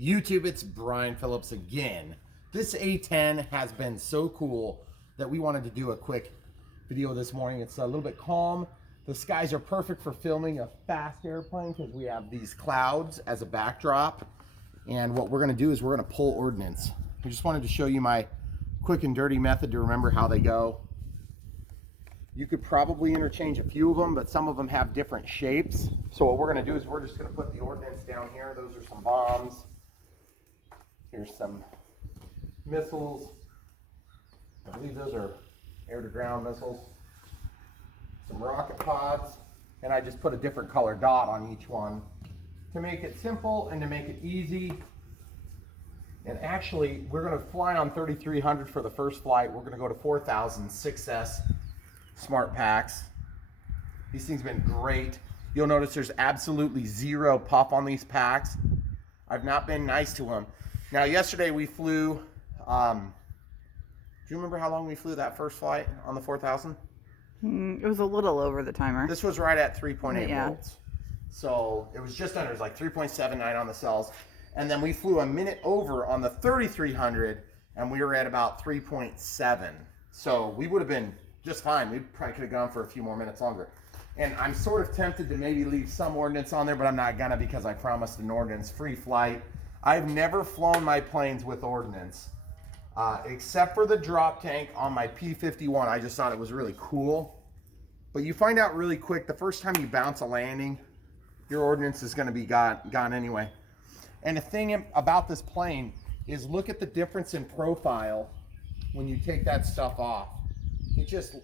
YouTube, it's Brian Phillips again. This A-10 has been so cool that we wanted to do a quick video this morning. It's a little bit calm. The skies are perfect for filming a fast airplane because we have these clouds as a backdrop. And what we're going to do is we're going to pull ordnance. I just wanted to show you my quick and dirty method to remember how they go. You could probably interchange a few of them, but some of them have different shapes. So what we're going to do is we're just going to put the ordnance down here. Those are some bombs. Here's some missiles. I believe those are air-to-ground missiles. Some rocket pods. And I just put a different color dot on each one to make it simple and to make it easy. And actually, we're going to fly on 3,300 for the first flight. We're going to go to 4,000 6S Smart Packs. These things have been great. You'll notice there's absolutely zero puff on these packs. I've not been nice to them. Now, yesterday we flew, do you remember how long we flew that first flight on the 4,000? It was a little over the timer. This was right at 3.8 Yeah. volts. So it was just under, it was like 3.79 on the cells. And then we flew a minute over on the 3,300 and we were at about 3.7. So we would have been just fine. We probably could have gone for a few more minutes longer. And I'm sort of tempted to maybe leave some ordnance on there, but I'm not gonna because I promised an ordnance free flight. I've never flown my planes with ordnance, except for the drop tank on my P-51. I just thought it was really cool. But you find out really quick, the first time you bounce a landing, your ordnance is gonna be gone anyway. And the thing about this plane is look at the difference in profile when you take that stuff off. It just,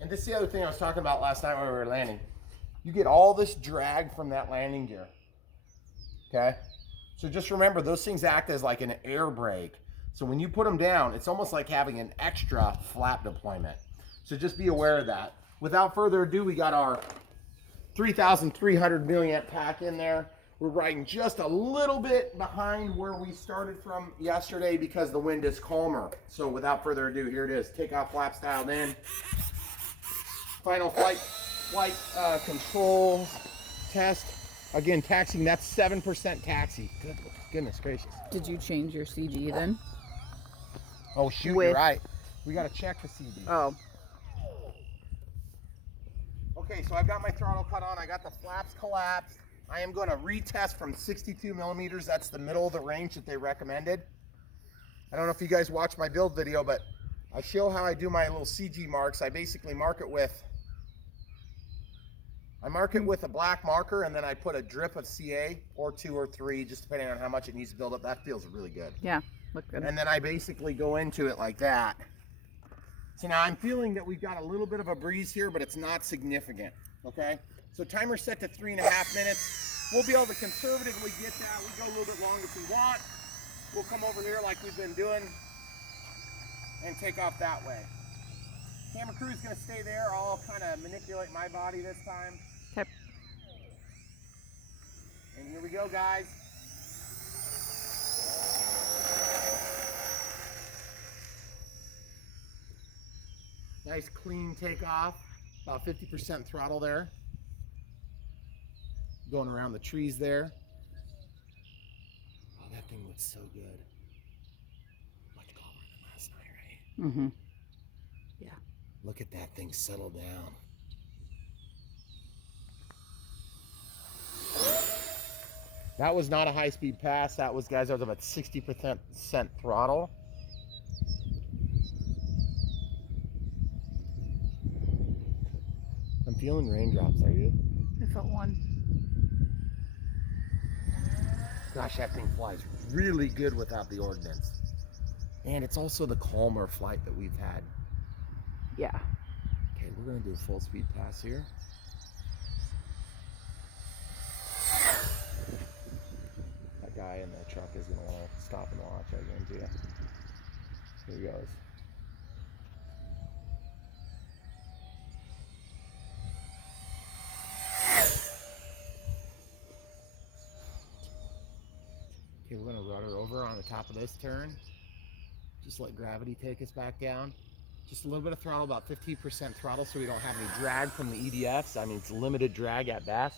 and this is the other thing I was talking about last night when we were landing. You get all this drag from that landing gear, okay? So just remember, those things act as like an air brake. So when you put them down, it's almost like having an extra flap deployment. So just be aware of that. Without further ado, we got our 3,300 milliamp pack in there. We're riding just a little bit behind where we started from yesterday because the wind is calmer. So without further ado, here it is. Takeoff flaps dialed in. Final flight controls test. Again, taxiing, that's 7% taxi. Goodness gracious. Did you change your CG then? Oh shoot, you're right. We gotta check the CG. Oh. Okay, so I've got my throttle cut on. I got the flaps collapsed. I am going to retest from 62 millimeters. That's the middle of the range that they recommended. I don't know if you guys watched my build video, but I show how I do my little CG marks. I basically mark it with a black marker, and then I put a drip of CA, or 2 or 3, just depending on how much it needs to build up. That feels really good. Yeah, look good. And then I basically go into it like that. So now I'm feeling that we've got a little bit of a breeze here, but it's not significant, okay? So timer set to 3.5 minutes. We'll be able to conservatively get that. We go a little bit longer if we want. We'll come over here like we've been doing and take off that way. Camera crew's gonna stay there. I'll kind of manipulate my body this time. Okay. And here we go, guys. Nice clean takeoff. About 50% throttle there. Going around the trees there. Oh, that thing looks so good. Much calmer than last night, right? Mm-hmm. Yeah. Look at that thing settle down. That was not a high-speed pass. That was, guys, I was about 60% throttle. I'm feeling raindrops, are you? I felt one. Gosh, that thing flies really good without the ordnance. And it's also the calmer flight that we've had. Yeah. Okay, we're gonna do a full speed pass here. That guy in the truck is gonna wanna stop and watch, I guarantee you. Here he goes. Okay, we're gonna rudder over on the top of this turn. Just let gravity take us back down. Just a little bit of throttle, about 15% throttle, so we don't have any drag from the EDFs. I mean, it's limited drag at best.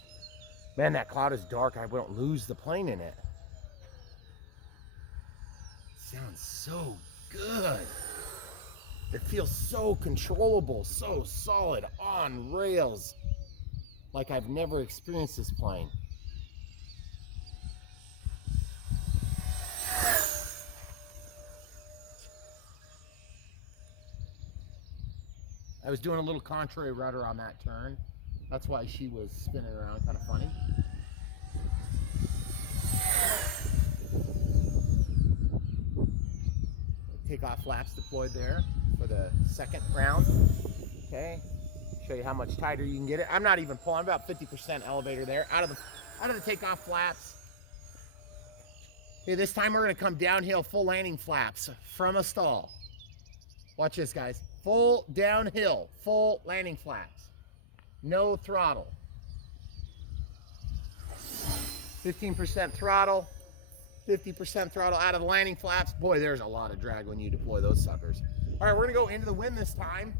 Man, that cloud is dark. I won't lose the plane in it. sounds so good. It feels so controllable, so solid, on rails, like I've never experienced this plane. I was doing a little contrary rudder on that turn. That's why she was spinning around kind of funny. Takeoff flaps deployed there for the second round. Okay, show you how much tighter you can get it. I'm not even pulling, I'm about 50% elevator there out of the takeoff flaps. Okay, this time we're gonna come downhill, full landing flaps from a stall. Watch this, guys. Full downhill, full landing flaps. No throttle. 15% throttle. 50% throttle out of the landing flaps. Boy, there's a lot of drag when you deploy those suckers. All right, we're gonna go into the wind this time.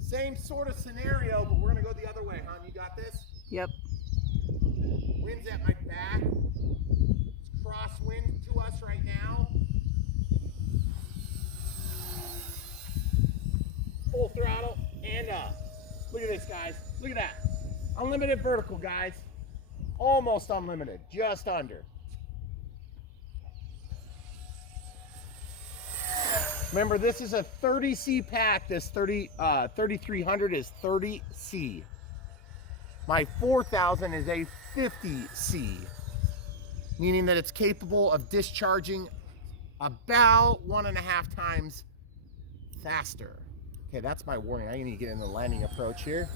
Same sort of scenario, but we're gonna go the other way, hon. You got this? Yep. Wind's at my back. It's crosswind to us right now. Full throttle and up. Look at this, guys. Look at that. Unlimited vertical, guys. Almost unlimited, just under. Remember, this is a 30C pack. This 3300 is 30C. My 4000 is a 50C, meaning that it's capable of discharging about 1.5 times faster. Okay, that's my warning. I need to get in the landing approach here.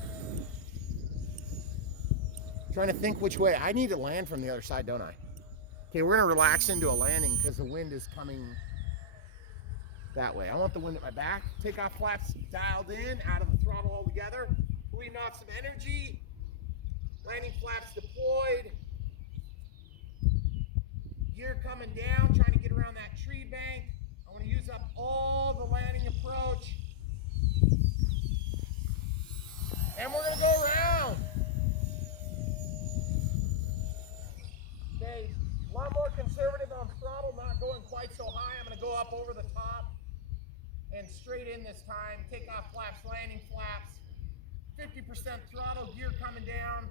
Trying to think which way. I need to land from the other side, don't I? Okay, we're gonna relax into a landing because the wind is coming that way. I want the wind at my back. Takeoff flaps dialed in, out of the throttle altogether. Bleeding off some energy. Landing flaps deployed. Gear coming down, trying to get around that tree bank. I want to use up all the landing approach. And we're going to go around. Okay, a lot more conservative on throttle, not going quite so high. I'm going to go up over the top and straight in this time. Takeoff flaps, landing flaps. 50% throttle, gear coming down.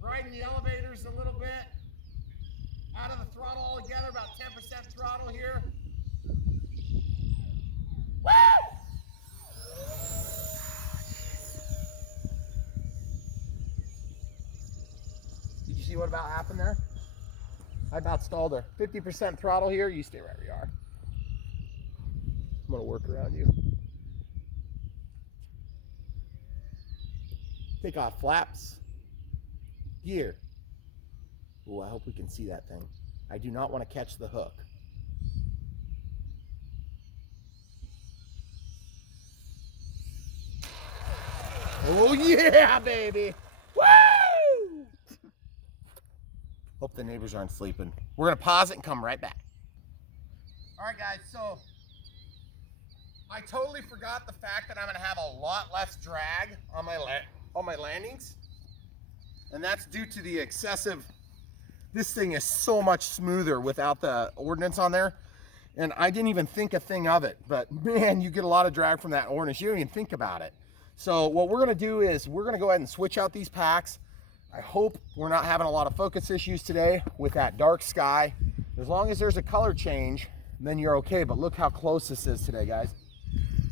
Riding the elevators a little bit. Out of the throttle altogether, about 10% throttle here. Woo! Did you see what about happened there? I about stalled her. 50% throttle here, you stay right where you are. I'm gonna work around you. Take off flaps. Gear. Oh, I hope we can see that thing. I do not want to catch the hook. Oh yeah, baby! Woo! Hope the neighbors aren't sleeping. We're gonna pause it and come right back. All right, guys, so I totally forgot the fact that I'm gonna have a lot less drag on my landings. And that's due to the excessive, this thing is so much smoother without the Ordnance on there. And I didn't even think a thing of it, but man, you get a lot of drag from that Ordnance. You don't even think about it. So what we're gonna do is we're gonna go ahead and switch out these packs. I hope we're not having a lot of focus issues today with that dark sky. As long as there's a color change, then you're okay. But look how close this is today, guys.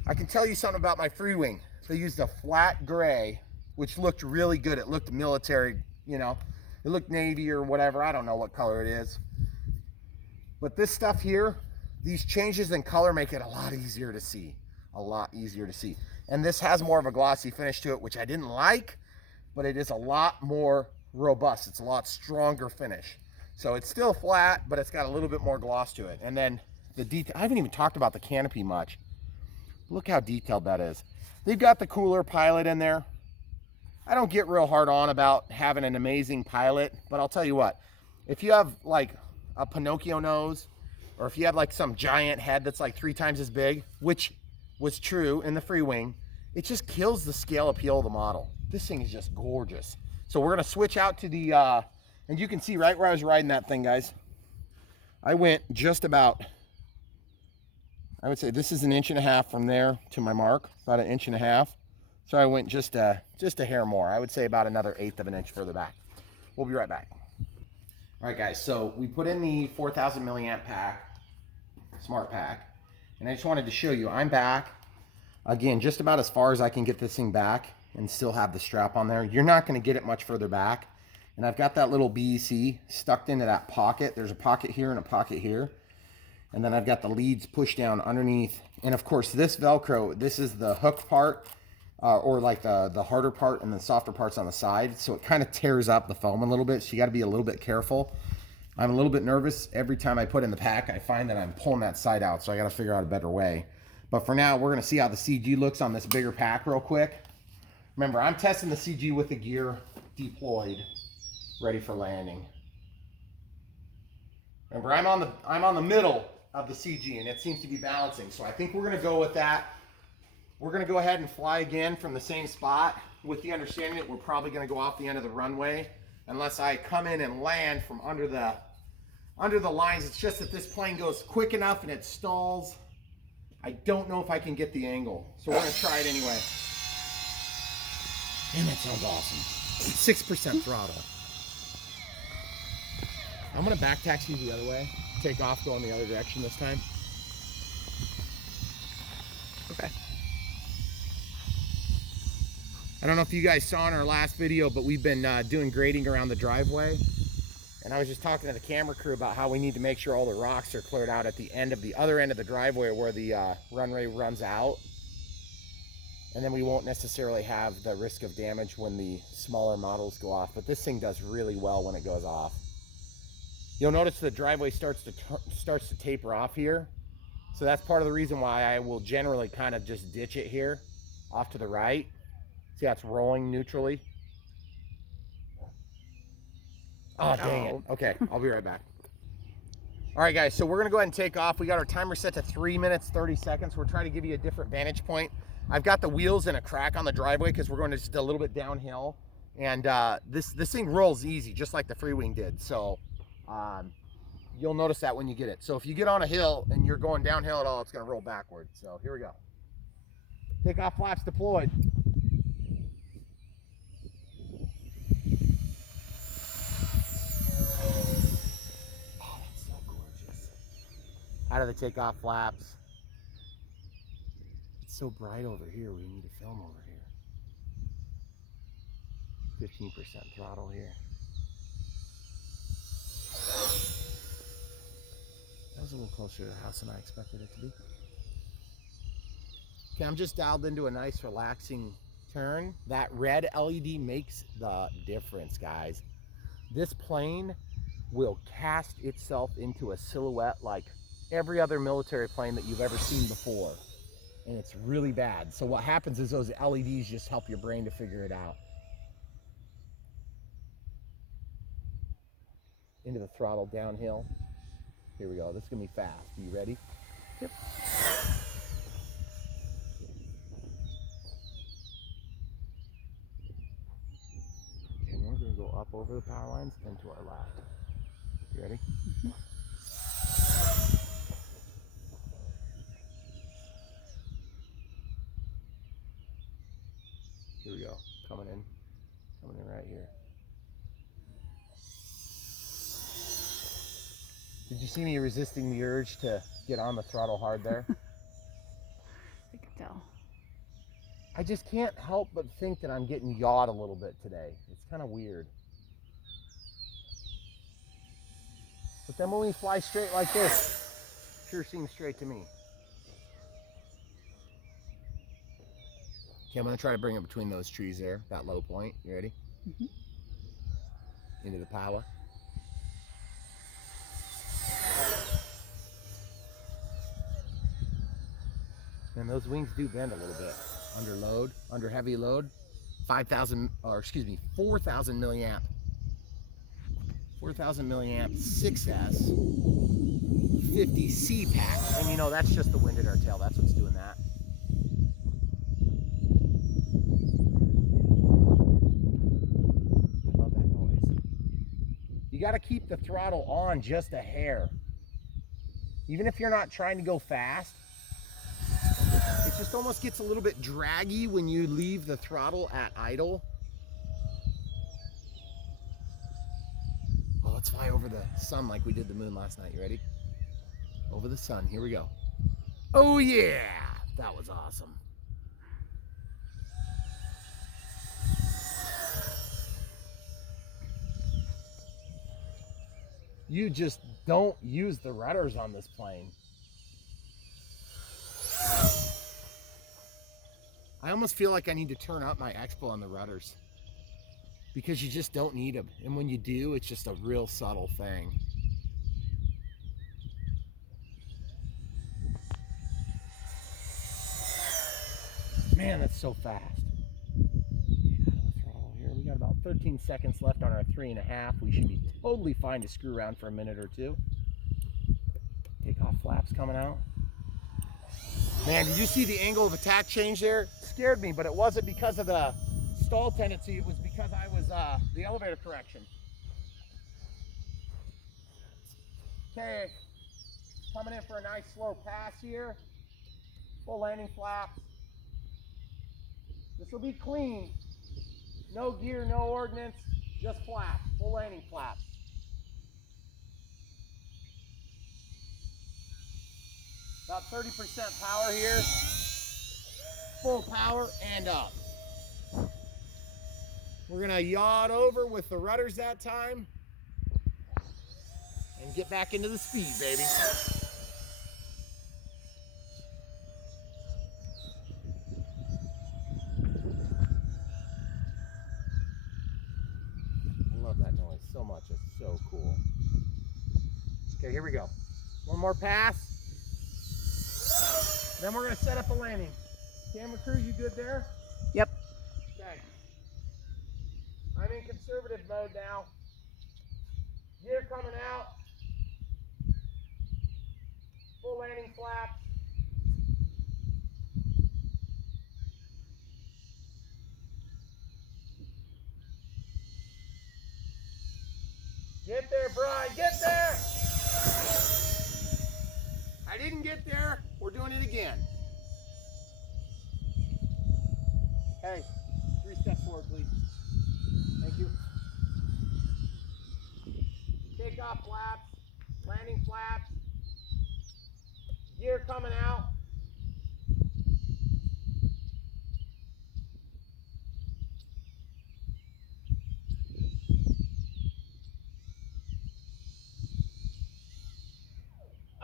I can tell you something about my free wing. They used a flat gray, which looked really good. It looked military, you know. It looked navy or whatever. I don't know what color it is. But this stuff here, these changes in color make it a lot easier to see. A lot easier to see. And this has more of a glossy finish to it, which I didn't like, but it is a lot more robust. It's a lot stronger finish. So it's still flat, but it's got a little bit more gloss to it. And then the detail, I haven't even talked about the canopy much. Look how detailed that is. They've got the cooler pilot in there. I don't get real hard on about having an amazing pilot, but I'll tell you what, if you have like a Pinocchio nose, or if you have like some giant head that's like 3 times as big, which was true in the free wing, it just kills the scale appeal of the model. This thing is just gorgeous. So we're gonna switch out to the, and you can see right where I was riding that thing, guys. I went just about I would say this is 1.5 inches from there to my mark, about 1.5 inches. So I went just a hair more. I would say about another 1/8 of an inch further back. We'll be right back. All right, guys, so we put in the 4,000 milliamp pack, smart pack, and I just wanted to show you, I'm back, again, just about as far as I can get this thing back and still have the strap on there. You're not gonna get it much further back. And I've got that little BEC stuck into that pocket. There's a pocket here and a pocket here. And then I've got the leads pushed down underneath. And of course, this Velcro, this is the hook part, or like the harder part, and the softer parts on the side. So it kind of tears up the foam a little bit. So you got to be a little bit careful. I'm a little bit nervous. Every time I put in the pack, I find that I'm pulling that side out. So I got to figure out a better way. But for now, we're going to see how the CG looks on this bigger pack real quick. Remember, I'm testing the CG with the gear deployed, ready for landing. Remember, I'm on the middle of the CG, and it seems to be balancing. So I think we're going to go with that. We're going to go ahead and fly again from the same spot, with the understanding that we're probably going to go off the end of the runway unless I come in and land from under the lines. It's just that this plane goes quick enough and it stalls. I don't know if I can get the angle, so we're going to try it anyway. Man, that sounds awesome. 6% throttle. I'm going to back taxi the other way. Take off, go in the other direction this time. Okay. I don't know if you guys saw in our last video, but we've been doing grading around the driveway. And I was just talking to the camera crew about how we need to make sure all the rocks are cleared out at the other end of the driveway where the runway runs out. And then we won't necessarily have the risk of damage when the smaller models go off. But this thing does really well when it goes off. You'll notice the driveway starts to taper off here. So that's part of the reason why I will generally kind of just ditch it here off to the right. See how it's rolling neutrally? Oh, dang it. Okay, I'll be right back. All right, guys, so we're gonna go ahead and take off. We got our timer set to 3 minutes, 30 seconds. We're trying to give you a different vantage point. I've got the wheels in a crack on the driveway because we're going just a little bit downhill. And this thing rolls easy, just like the free wing did. So you'll notice that when you get it. So if you get on a hill and you're going downhill at all, it's gonna roll backwards. So here we go. Takeoff flaps deployed. Oh, that's so gorgeous. Out of the takeoff flaps. It's so bright over here, we need to film over here. 15% throttle here. That was a little closer to the house than I expected it to be. Okay, I'm just dialed into a nice relaxing turn. That red LED makes the difference, guys. This plane will cast itself into a silhouette like every other military plane that you've ever seen before. And it's really bad. So what happens is those LEDs just help your brain to figure it out. Into the throttle downhill. Here we go. This is going to be fast. Are you ready? Yep. And we're going to go up over the power lines and to our left. You ready? Mm-hmm. Here we go. Coming in right here. Did you see me resisting the urge to get on the throttle hard there? I can tell. I just can't help but think that I'm getting yawed a little bit today. It's kind of weird. But then when we fly straight like this, sure seems straight to me. Okay, I'm gonna try to bring it between those trees there, that low point. You ready? Mm-hmm. Into the power. And those wings do bend a little bit under load, under heavy load. 4,000 milliamp. 4,000 milliamp 6S 50C pack. And you know, that's just the wind in our tail. That's what's doing that. Love that noise. You got to keep the throttle on just a hair. Even if you're not trying to go fast, just almost gets a little bit draggy when you leave the throttle at idle. Oh, let's fly over the sun like we did the moon last night. You ready? Over the sun. Here we go. Oh yeah, that was awesome. You just don't use the rudders on this plane. I almost feel like I need to turn up my expo on the rudders because you just don't need them. And when you do, it's just a real subtle thing. Man, that's so fast. Here we got about 13 seconds left on our 3.5. We should be totally fine to screw around for a minute or two. Takeoff flaps coming out. Man, did you see the angle of attack change there? It scared me, but it wasn't because of the stall tendency. It was because I was the elevator correction. Okay, coming in for a nice slow pass here. Full landing flaps. This will be clean. No gear, no ordnance, just flaps, full landing flaps. About 30% power here. Full power and up. We're gonna yaw it over with the rudders that time and get back into the speed, baby. I love that noise so much, it's so cool. Okay, here we go. One more pass. Then we're gonna set up a landing. Camera crew, you good there? Yep. Okay. I'm in conservative mode now. Gear coming out. Full landing flaps. Get there, Brian, get there! I didn't get there, we're doing it again. Hey, 3 steps forward, please. Thank you. Takeoff flaps, landing flaps, gear coming out.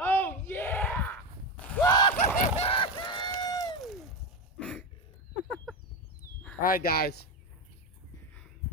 Oh yeah! All right, guys.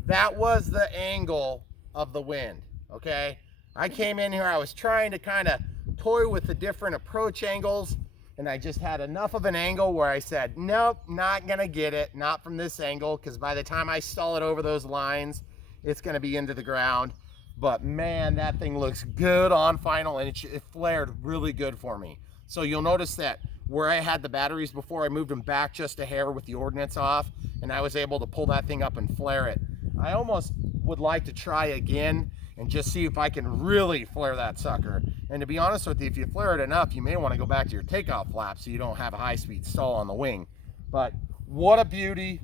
That was the angle of the wind, okay? I came in here, I was trying to kind of toy with the different approach angles, and I just had enough of an angle where I said, nope, not gonna get it, not from this angle, because by the time I stall it over those lines, it's gonna be into the ground. But man, that thing looks good on final, and it flared really good for me. So you'll notice that where I had the batteries before, I moved them back just a hair with the ordnance off, and I was able to pull that thing up and flare it. I almost would like to try again and just see if I can really flare that sucker. And to be honest with you, if you flare it enough, you may want to go back to your takeoff flap so you don't have a high-speed stall on the wing. But what a beauty.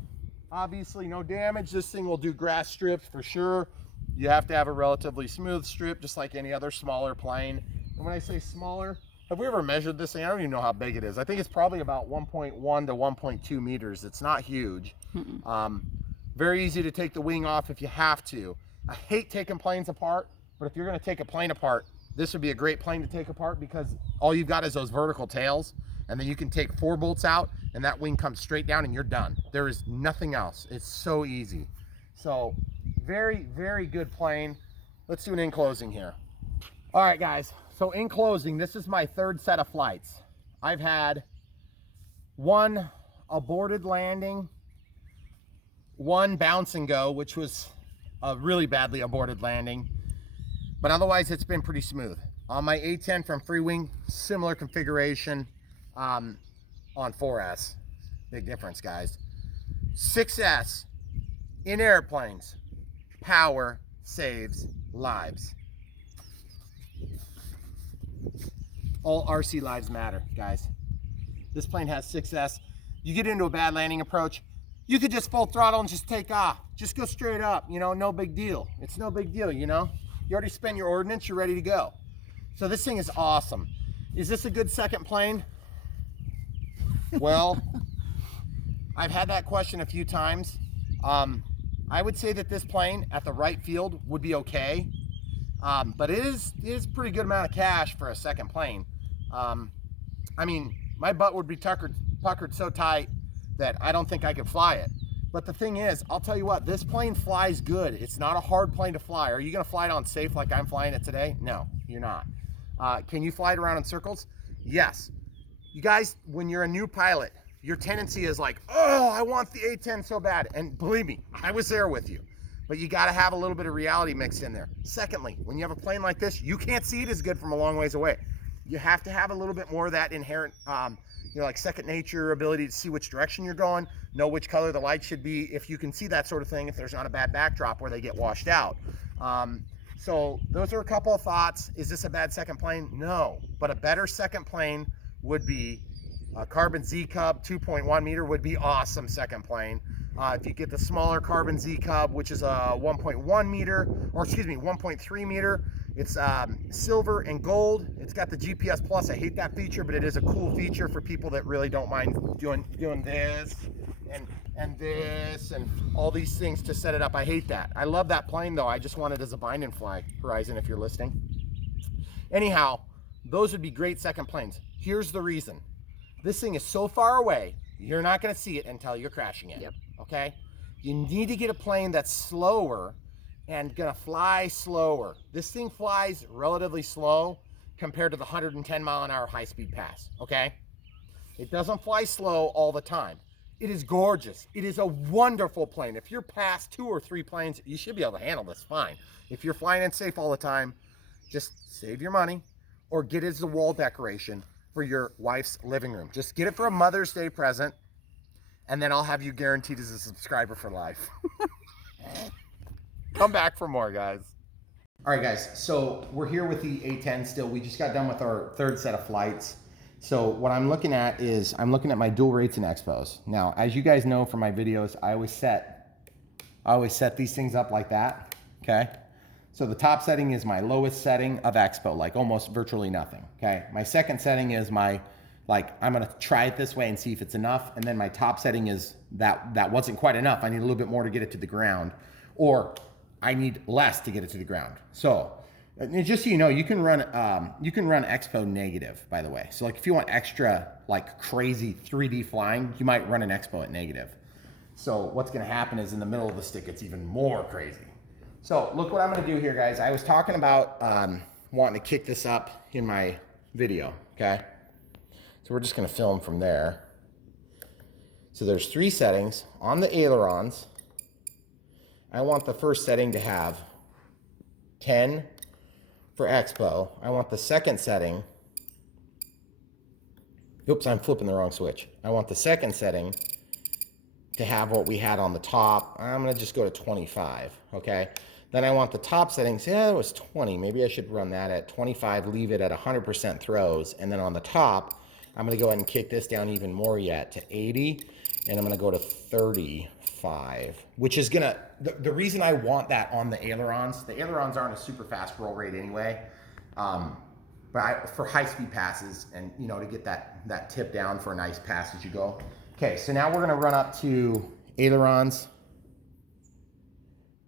Obviously no damage. This thing will do grass strips for sure. You have to have a relatively smooth strip, just like any other smaller plane. And when I say smaller, have we ever measured this thing? I don't even know how big it is. I think it's probably about 1.1 to 1.2 meters. It's not huge. Very easy to take the wing off if you have to. I hate taking planes apart, but if you're gonna take a plane apart, this would be a great plane to take apart because all you've got is those vertical tails, and then you can take 4 bolts out and that wing comes straight down and you're done. There is nothing else. It's so easy. So very, very good plane. Let's do an in closing here. All right, guys. So in closing, this is my 3rd set of flights. I've had 1 aborted landing, 1 bounce and go, which was a really badly aborted landing, but otherwise it's been pretty smooth. On my A-10 from Free Wing, similar configuration on 4S. Big difference, guys. 6S in airplanes. Power saves lives. All RC lives matter, guys. This plane has 6S. You get into a bad landing approach, you could just full throttle and just take off. Just go straight up, you know, no big deal. It's no big deal, you know? You already spent your ordnance, you're ready to go. So this thing is awesome. Is this a good second plane? Well, I've had that question a few times. I would say that this plane at the right field would be okay. But it is a pretty good amount of cash for a second plane. I mean, my butt would be puckered so tight that I don't think I could fly it. But the thing is, I'll tell you what, this plane flies good. It's not a hard plane to fly. Are you gonna fly it on safe like I'm flying it today? No, you're not. Can you fly it around in circles? Yes. You guys, when you're a new pilot, your tendency is like, oh, I want the A-10 so bad. And believe me, I was there with you. But you gotta have a little bit of reality mixed in there. Secondly, when you have a plane like this, you can't see it as good from a long ways away. You have to have a little bit more of that inherent, you know, like second nature ability to see which direction you're going, know which color the light should be, if you can see that sort of thing, if there's not a bad backdrop where they get washed out. So those are a couple of thoughts. Is this a bad second plane? No, but a better second plane would be a Carbon Z Cub 2.1 meter would be awesome second plane. If you get the smaller Carbon Z Cub, which is a 1.1 meter, or excuse me, 1.3 meter, it's silver and gold. It's got the GPS Plus. I hate that feature, but it is a cool feature for people that really don't mind doing this and this and all these things to set it up. I hate that. I love that plane though. I just want it as a bind and fly, Horizon, if you're listening. Anyhow, those would be great second planes. Here's the reason. This thing is so far away, you're not gonna see it until you're crashing it. Yep. Okay? You need to get a plane that's slower and gonna fly slower. This thing flies relatively slow compared to the 110 mile an hour high-speed pass, okay? It doesn't fly slow all the time. It is gorgeous. It is a wonderful plane. If you're past 2 or 3 planes, you should be able to handle this fine. If you're flying it safe all the time, just save your money or get it as a wall decoration for your wife's living room. Just get it for a Mother's Day present, and then I'll have you guaranteed as a subscriber for life. Come back for more, guys. All right, guys, so we're here with the A-10 still. We just got done with our third set of flights. So what I'm looking at is, I'm looking at my dual rates and expos. Now, as you guys know from my videos, I always set these things up like that, okay? So the top setting is my lowest setting of expo, like almost virtually nothing, okay? My second setting is my, like, I'm gonna try it this way and see if it's enough. And then my top setting is that wasn't quite enough. I need a little bit more to get it to the ground, or I need less to get it to the ground. So just so you know, you can run expo negative, by the way. So like if you want extra like crazy 3D flying, you might run an expo at negative. So what's gonna happen is in the middle of the stick, it's even more crazy. So look what I'm gonna do here, guys. I was talking about wanting to kick this up in my video, okay? So we're just gonna film from there. So there's 3 settings. On the ailerons, I want the first setting to have 10 for expo. I want the second setting, oops, I'm flipping the wrong switch. I want the second setting to have what we had on the top. I'm gonna just go to 25, okay? Then I want the top settings, yeah, it was 20. Maybe I should run that at 25, leave it at 100% throws. And then on the top, I'm gonna go ahead and kick this down even more yet to 80. And I'm gonna go to 35, which is gonna, the reason I want that on the ailerons aren't a super fast roll rate anyway. But for high-speed passes and, you know, to get that tip down for a nice pass as you go. Okay, so now we're gonna run up to ailerons,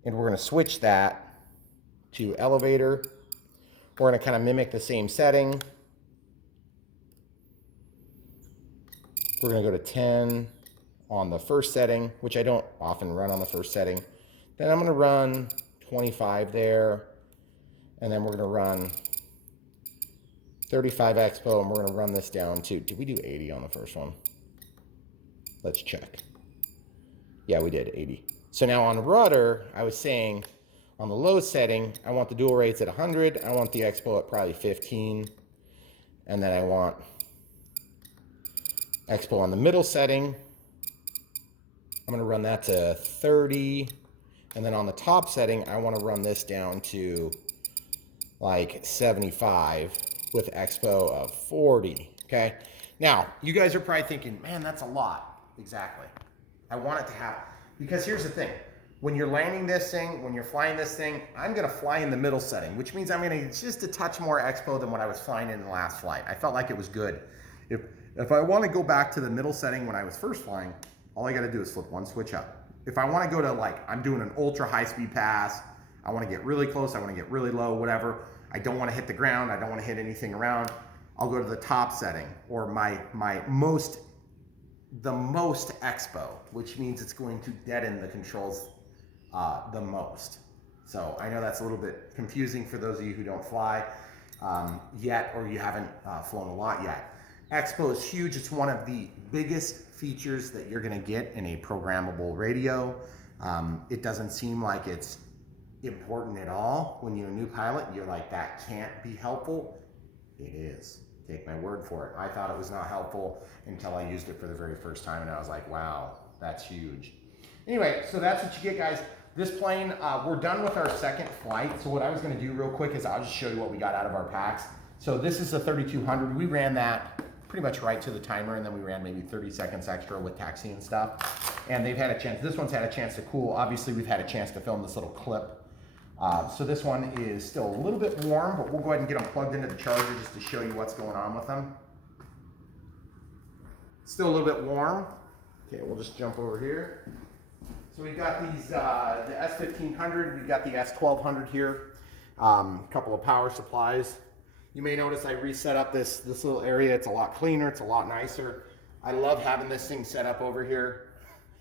and we're gonna switch that to elevator. We're gonna kind of mimic the same setting. We're gonna go to 10 on the first setting, which I don't often run on the first setting. Then I'm gonna run 25 there, and then we're gonna run 35 expo, and we're gonna run this down to, did we do 80 on the first one? Let's check. Yeah, we did 80. So now on rudder, I was saying on the low setting, I want the dual rates at 100. I want the expo at probably 15. And then I want expo on the middle setting. I'm gonna run that to 30. And then on the top setting, I wanna run this down to like 75 with expo of 40. Okay. Now, you guys are probably thinking, man, that's a lot. Exactly. I want it to have, because here's the thing. When you're landing this thing, when you're flying this thing, I'm going to fly in the middle setting, which means I'm going to just a touch more expo than what I was flying in the last flight. I felt like it was good. If I want to go back to the middle setting when I was first flying, all I got to do is flip one switch up. If I want to go to, like, I'm doing an ultra high speed pass, I want to get really close, I want to get really low, whatever. I don't want to hit the ground, I don't want to hit anything around. I'll go to the top setting, or the most expo, which means it's going to deaden the controls the most. So I know that's a little bit confusing for those of you who don't fly yet, or you haven't flown a lot yet. Expo is huge. It's one of the biggest features that you're going to get in a programmable radio. It doesn't seem like it's important at all. When you're a new pilot, you're like, that can't be helpful. It is. Take my word for it. I thought it was not helpful until I used it for the very first time, and I was like, wow, that's huge. Anyway, so that's what you get, guys. This plane, we're done with our second flight. So what I was going to do real quick is I'll just show you what we got out of our packs. So this is a 3200. We ran that pretty much right to the timer, and then we ran maybe 30 seconds extra with taxi and stuff. And they've had a chance, this one's had a chance to cool. Obviously, we've had a chance to film this little clip. So this one is still a little bit warm, but we'll go ahead and get them plugged into the charger just to show you what's going on with them. Still a little bit warm. Okay, we'll just jump over here. So we've got these, the S1500, we've got the S1200 here. A couple of power supplies. You may notice I reset up this little area. It's a lot cleaner, it's a lot nicer. I love having this thing set up over here.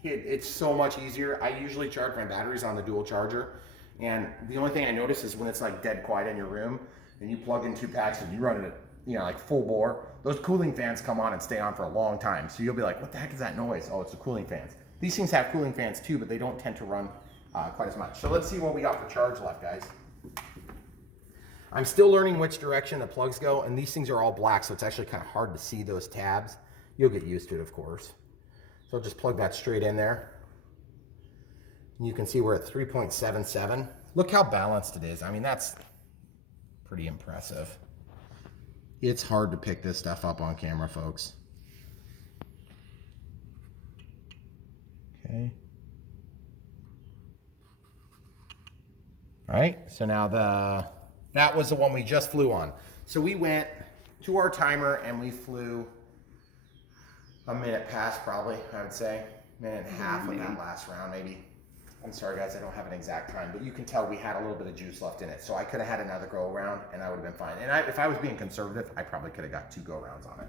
It's so much easier. I usually charge my batteries on the dual charger. And the only thing I notice is when it's like dead quiet in your room and you plug in 2 packs and you run it, like full bore, those cooling fans come on and stay on for a long time. So you'll be like, what the heck is that noise? Oh, it's the cooling fans. These things have cooling fans too, but they don't tend to run quite as much. So let's see what we got for charge left, guys. I'm still learning which direction the plugs go, and these things are all black, so it's actually kind of hard to see those tabs. You'll get used to it, of course. So I'll just plug that straight in there. You can see we're at 3.77. Look how balanced it is. I mean, that's pretty impressive. It's hard to pick this stuff up on camera, folks. Okay. All right, so now that was the one we just flew on. So we went to our timer and we flew a minute past, probably, I would say. Minute and a half on that last round, maybe. I'm sorry, guys, I don't have an exact time, but you can tell we had a little bit of juice left in it. So I could have had another go around and I would have been fine. And if I was being conservative, I probably could have got 2 go rounds on it.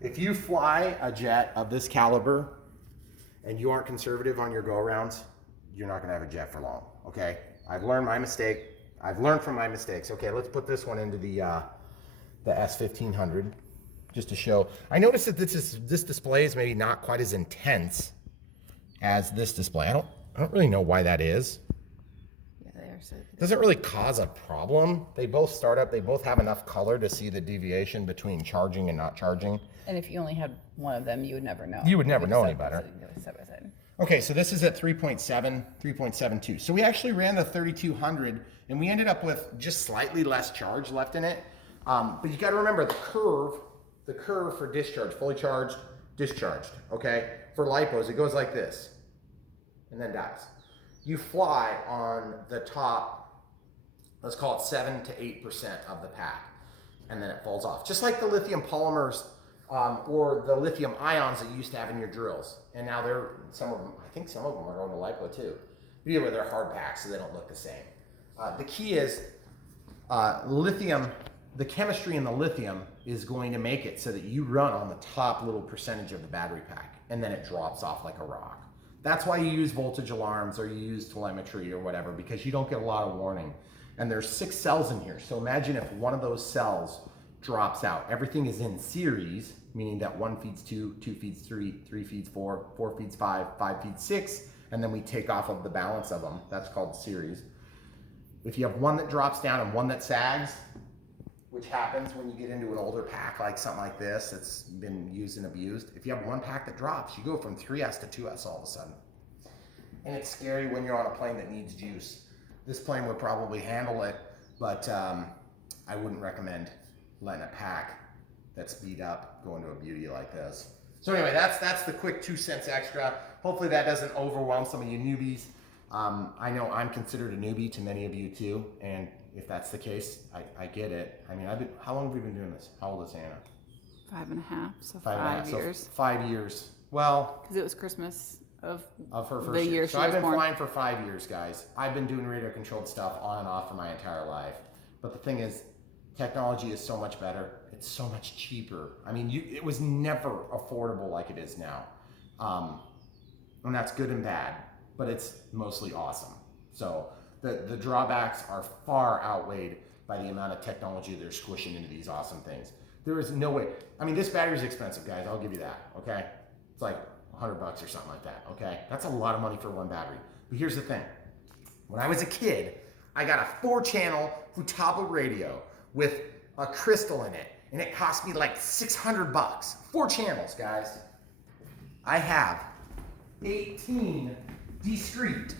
If you fly a jet of this caliber and you aren't conservative on your go rounds, you're not gonna have a jet for long, okay? I've learned my mistake. I've learned from my mistakes. Okay, let's put this one into the S1500 just to show. I noticed that this display is maybe not quite as intense as this display. I don't really know why that is. Yeah, they are so. Doesn't really cause a problem. They both start up. They both have enough color to see the deviation between charging and not charging. And if you only had one of them, you would never know. You would never know any better. Side by side. Okay, so this is at 3.7, 3.72. So we actually ran the 3200 and we ended up with just slightly less charge left in it. But you gotta remember the curve for discharge, fully charged, discharged, okay? For lipos, it goes like this and then dies. You fly on the top, let's call it 7 to 8% of the pack, and then it falls off. Just like the lithium polymers or the lithium ions that you used to have in your drills. And now some of them, I think some of them are going to lipo too. Either way, they're hard packs, so they don't look the same. The key is lithium, the chemistry in the lithium is going to make it so that you run on the top little percentage of the battery pack, and then it drops off like a rock. That's why you use voltage alarms or you use telemetry or whatever, because you don't get a lot of warning. And there's 6 cells in here. So imagine if one of those cells drops out. Everything is in series, meaning that 1 feeds 2, 2 feeds 3, 3 feeds 4, 4 feeds 5, 5 feeds 6, and then we take off of the balance of them. That's called series. If you have one that drops down and one that sags, which happens when you get into an older pack like something like this that's been used and abused. If you have one pack that drops, you go from 3S to 2S all of a sudden. And it's scary when you're on a plane that needs juice. This plane would probably handle it, but I wouldn't recommend letting a pack that's beat up going to a beauty like this. So anyway, that's the quick 2 cents extra. Hopefully that doesn't overwhelm some of you newbies. I know I'm considered a newbie to many of you too, and if that's the case, I get it. I mean, how long have we been doing this? How old is Hannah? 5.5, so 5 years. So 5 years. Well, Because it was Christmas of her first the year So she I've was been born. flying for 5 years, guys. I've been doing radio controlled stuff on and off for my entire life. But the thing is, technology is so much better. It's so much cheaper. I mean, it was never affordable like it is now. And that's good and bad, but it's mostly awesome. So the drawbacks are far outweighed by the amount of technology they're squishing into these awesome things. There is no way. I mean, this battery's expensive, guys. I'll give you that, okay? It's like $100 or something like that, okay? That's a lot of money for one battery. But here's the thing. When I was a kid, I got a 4-channel Futaba radio with a crystal in it, and it cost me like $600. 4 channels, guys. I have 18 discrete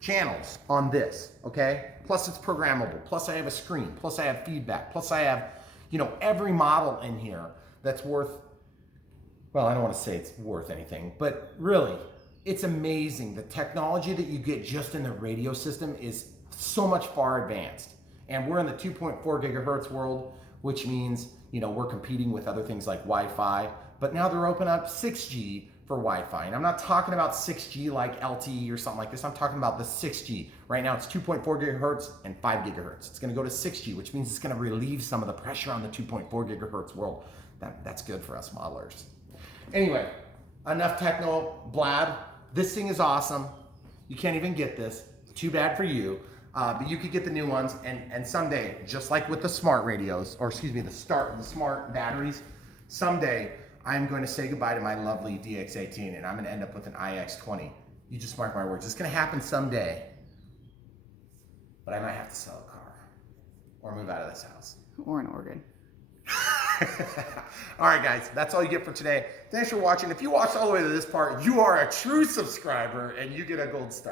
channels on this, okay? Plus it's programmable, plus I have a screen, plus I have feedback, plus I have, you know, every model in here that's worth, well, I don't want to say it's worth anything, but really, it's amazing. The technology that you get just in the radio system is so much far advanced. And we're in the 2.4 gigahertz world, which means, you know, we're competing with other things like Wi-Fi, but now they're opening up 6G for Wi-Fi. And I'm not talking about 6G like LTE or something like this. I'm talking about the 6G. Right now it's 2.4 gigahertz and 5 gigahertz. It's gonna go to 6G, which means it's gonna relieve some of the pressure on the 2.4 gigahertz world. That's good for us modelers. Anyway, enough techno blab. This thing is awesome. You can't even get this. Too bad for you. But you could get the new ones, and someday, just like with the smart radios, or excuse me, the smart batteries, someday I'm going to say goodbye to my lovely DX18, and I'm going to end up with an IX20. You just mark my words. It's going to happen someday, but I might have to sell a car or move out of this house. Or an organ. All right, guys, that's all you get for today. Thanks for watching. If you watched all the way to this part, you are a true subscriber, and you get a gold star.